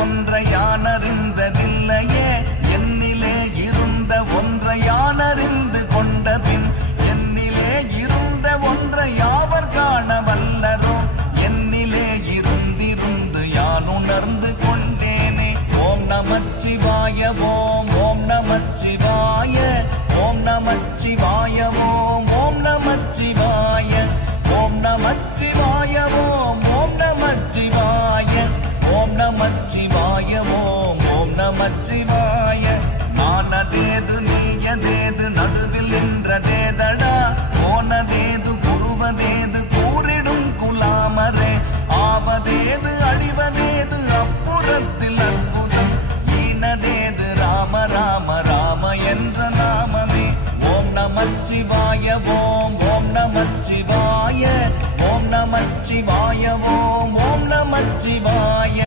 ஒன்றை யான் அறிந்ததில்லையே, என்னிலே இருந்த ஒன்றை யான் அறிந்து கொண்ட பின் என்னிலே இருந்த ஒன்றை யாவர் காண வல்லரோ, என்னிலே இருந்திருந்து யான் உணர்ந்து கொண்டேனே. ஓம் நமச்சிவாய ஓம் ஓம் நமச்சிவாய ஓம் நமச்சிவாய ஓம் ஓம் நமச்சிவாய ஓம் நமச்சிவாய ஓம் ஓம் நமச்சிவாய ஓம் நமச்சிவாய ஓம் ஓம் நமச்சிவாய. நானதேது நீயதேது நடுவில் நின்றதேதடா, போனதேது குருவதேது கூறிடும் குலாமரே, ஆவதேது அழிவதேது அப்புறத்தில் அற்புதம், ஈனதேது ராம ராம ராம என்ற நாமமே. ஓம் நமச்சிவாய ஓம் ஓம் நமச்சிவாய ஓம் நமச்சிவாய ஓம் ஓம் நமச்சிவாய.